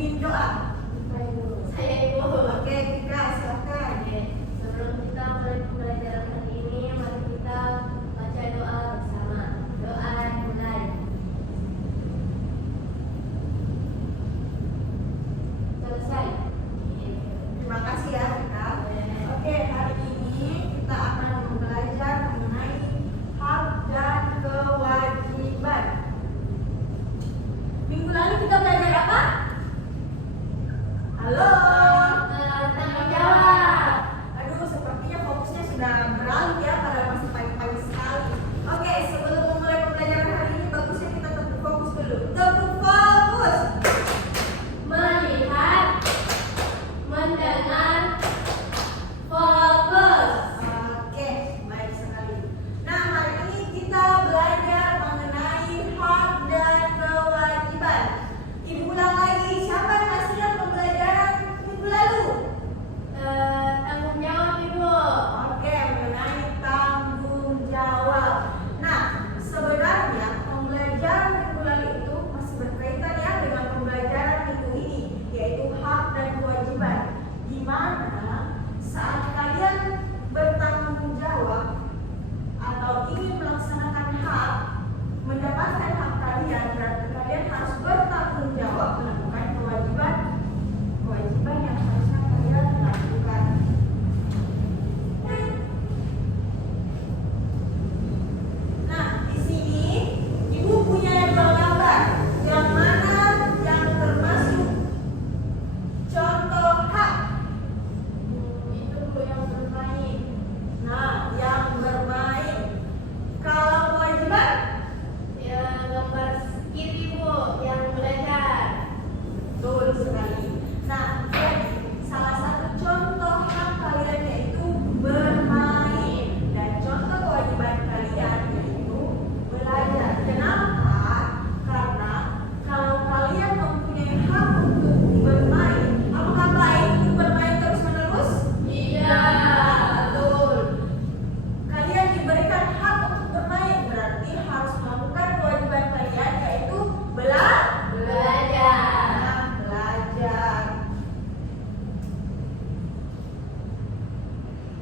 pimpin doa. Saya Ibu. Oke, Kika, silakan. Oke, sebelum kita mulai pembelajaran hari ini, mari kita baca doa bersama. Doa mulai. Selesai. Terima kasih ya, Kika. Oke, hari ini kita akan belajar mengenai hak dan kewajiban. Minggu lalu kita belajar apa? Halo. Tanggung jawab. Aduh, sepertinya fokusnya sudah beralih ya, pada masih pagi-pagi sekali. Oke, sebelum memulai pembelajaran hari ini, bagusnya kita tetap fokus dulu. Tetap fokus. Melihat, mendengar, fokus. Oke, baik sekali. Nah, hari ini kita belajar mengenai hak dan kewajiban. Ibu ulang lagi, siapa yang masih ingat pembelajaran minggu lalu? Tanggung jawab Ibu. Oke, mengenai tanggung jawab. Nah, sebenarnya pembelajaran minggu lalu itu masih berkaitan ya dengan pembelajaran minggu ini, yaitu hak dan kewajiban. Di mana saat kalian bertanggung jawab atau ingin melaksanakan hak, mendapatkan hak kalian, berarti kalian harus bertanggung jawab melakukan kewajiban yang harusnya kalian lakukan. Nah, di sini Ibu punya dua gambar. Yang mana yang termasuk contoh hak? Itu yang bermain. Nah, yang bermain. Kalau kewajiban, Ya, gambar kiri Bu, yang belajar. betul sekali. Nah, jadi salah satu contoh hak kalian yaitu bermain, dan contoh kewajiban kalian yaitu belajar. Kenapa? Karena kalau kalian mempunyai hak untuk bermain, apakah baik untuk bermain terus-menerus? Iya. Betul. Kalian diberikan hak untuk bermain, berarti harus melakukan kewajiban kalian yaitu belajar. Nah, belajar.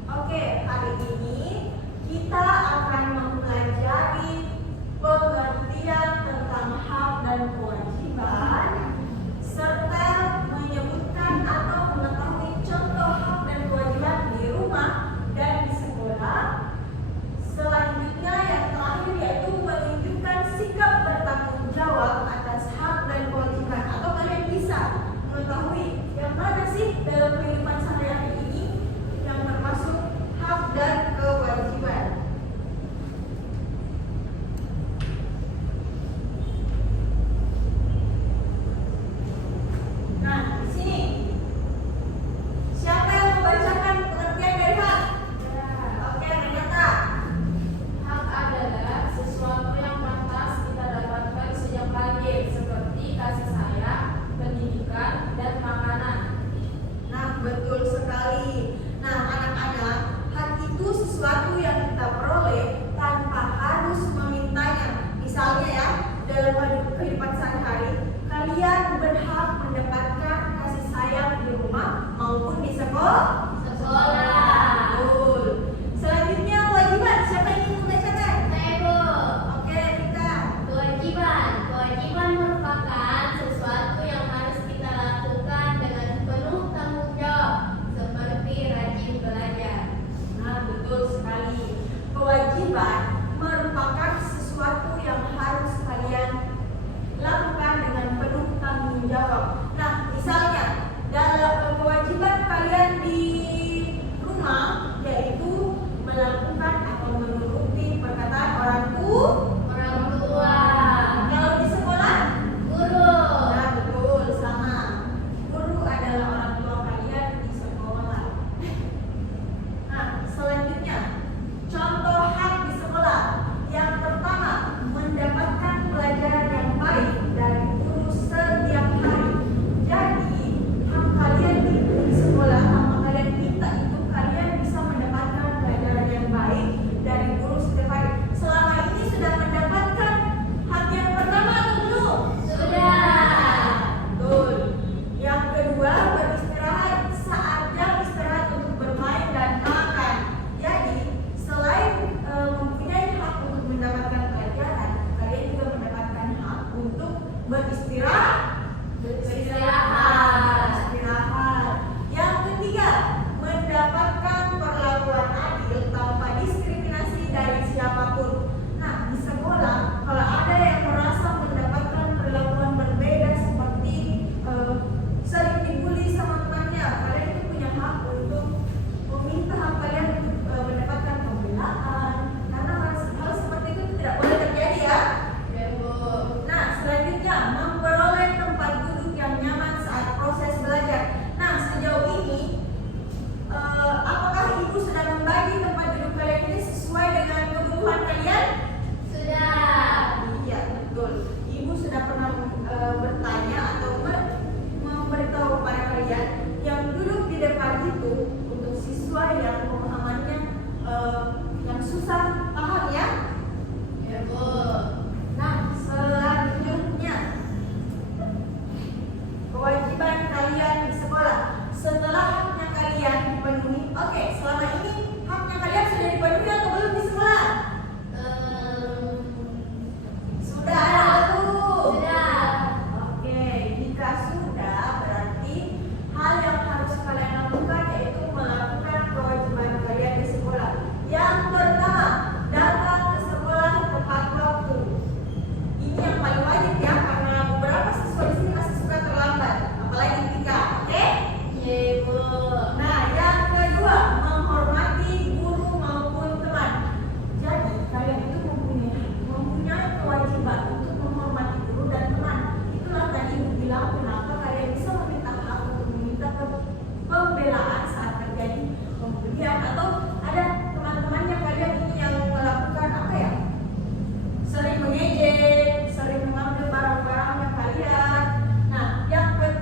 Oke, hari ini kita akan mempelajari pengertian tentang hak dan kewajiban serta menyebutkan atau mengetahui contoh hak dan kewajiban di rumah dan di sekolah. Selanjutnya yang terakhir yaitu menunjukkan sikap bertanggung jawab atas hak dan kewajiban. Atau kalian bisa mengetahui yang mana sih dalam kehidupan sehari-hari ini yang termasuk hak dan kewajiban. Nah, di sini siapa yang membacakan pengertian dari hak? Oke, Renata. Hak adalah sesuatu yang pantas kita dapatkan sejak lahir, seperti kasih sayang, pendidikan, dan makanan. Nah, betul sekali. Nah, anak-anak, hak itu sesuatu yang kita peroleh tanpa harus memintanya. Misalnya ya, dalam kehidupan sehari-hari, kalian berhak mendapatkan kasih sayang di rumah maupun di sekolah. Betul. Selanjutnya kewajiban. Siapa yang ingin membacakan? Saya Bu. Oke, Rika. Kewajiban merupakan sesuatu yang harus kita lakukan dengan penuh tanggung jawab, seperti rajin belajar. Nah, betul sekali. Kewajiban merupakan sesuatu yang harus kalian lakukan dengan penuh tanggung jawab. Nah, misalnya dalam kewajiban kalian di rumah yaitu melakukan atau menuruti perkataan orang tua. Kalau di sekolah, Guru. nah betul sama. Guru adalah orang tua kalian di sekolah. Nah, selanjutnya contoh hak di sekolah. Yang pertama, mendapatkan pelajaran yang baik dari guru setiap hari.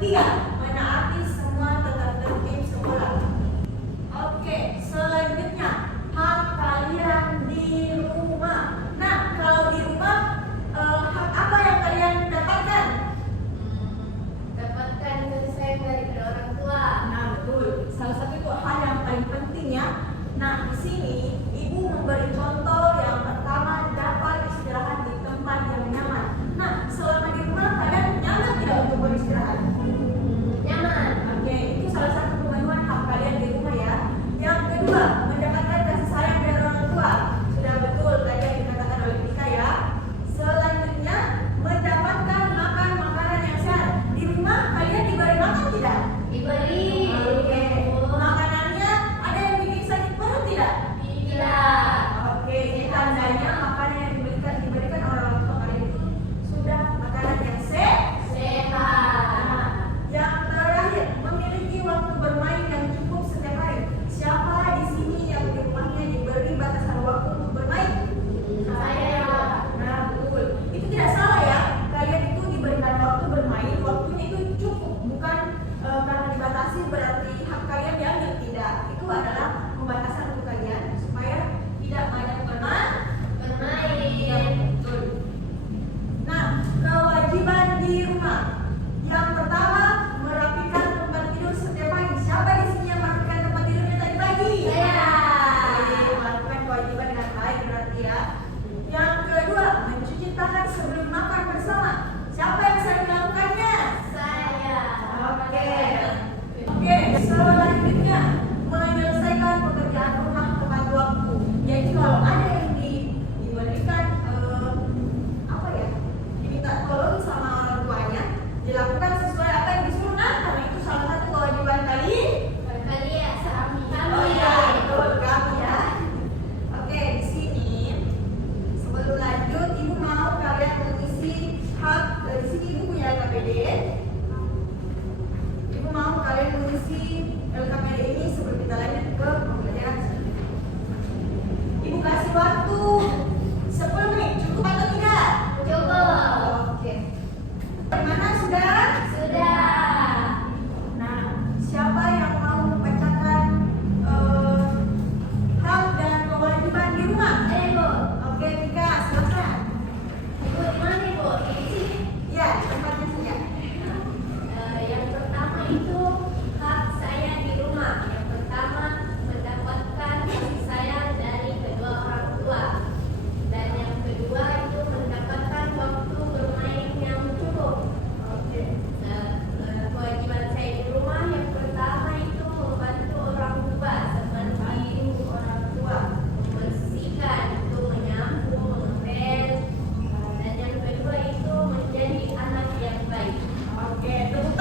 ketiga, menaati semua tata tertib sekolah. Oke, selanjutnya hak kalian di rumah. Nah, kalau di rumah hak apa yang kalian dapatkan? Dapatkan kasih sayang dari kedua orang tua. Nah, betul. Salah satu itu hal yang paling penting ya. Nah, di sini ibu memberi contoh yang pertama, dapat istirahat di tempat yang nyaman. Nah, selama di rumah kalian nyaman tidak untuk beristirahat? Nyaman. Oke, itu salah satu pemenuhan hak kalian di rumah ya. Yang kedua, mendapatkan kasih sayang dari orang tua. Sudah betul tadi yang dikatakan oleh Tika ya. Selanjutnya, mendapatkan makan makanan yang sehat. Di rumah kalian diberi makan tidak? Diberi. Oke. Makanannya ada yang bikin sakit perut tidak? Tidak. Oke, ini tandanya makanan yang diberikan oleh orang tua kalian itu sudah makanan yang sehat. Sehat. Yang terakhir, memiliki waktu bermain yang cukup setiap hari. Siapa di sini yang di rumahnya diberi batasan waktu untuk bermain? Saya. Nah, betul. Itu tidak salah ya. Kalian itu diberikan waktu bermain, waktunya itu cukup, bukan karena dibatasi berarti hak kalian diambil. Tidak. Itu adalah pembatasan untuk kalian supaya tidak banyak bermain. Betul. Nah, kewajiban di rumah. Yang pertama, merapikan tempat tidur setiap pagi. Siapa di sini yang merapikan tempat tidurnya tadi pagi? Saya. Oke, melakukan kewajiban dengan baik berarti ya. Yang kedua, mencuci tangan sebelum makan bersama. Siapa yang sering melakukannya? Saya. Oke. Oke, selanjutnya menyelesaikan pekerjaan rumah tepat waktu. Jadi kalau ada yang diberikan apa ya, diminta tolong sama orang tuanya, dilakukan sesuai apa yang disuruh. Nah, karena itu salah satu kewajiban kalian. Kalian kami. Oh iya, betul kami ya. Oke, di sini sebelum lanjut, ibu mau kalian mengisi hak. Di sini ibu punya LKPD. Ibu mau kalian mengisi LKPD ini sebelum kita lanjut ke pembelajaran selanjutnya. Ibu kasih waktu 10 menit, cukup atau tidak? Cukup. Oke. Bagaimana sudah? Sudah. Nah, siapa yang mau membacakan hak dan kewajiban di rumah? Bu. Oke, Tika, silakan. Ibu di mana, Ibu? Di sini. Ya, tempatnya saja. Yang pertama itu hak saya di rumah. Yang pertama mendapatkan kasih sayang dari kedua orang tua. Dan yang kedua itu mendapatkan waktu bermain yang cukup. Oke. Kewajiban saya di rumah yang pertama itu membantu orang tua seperti Orang tua. membersihkan, itu menyapu, mengepel. Dan yang kedua itu menjadi anak yang baik. Oke, tepuk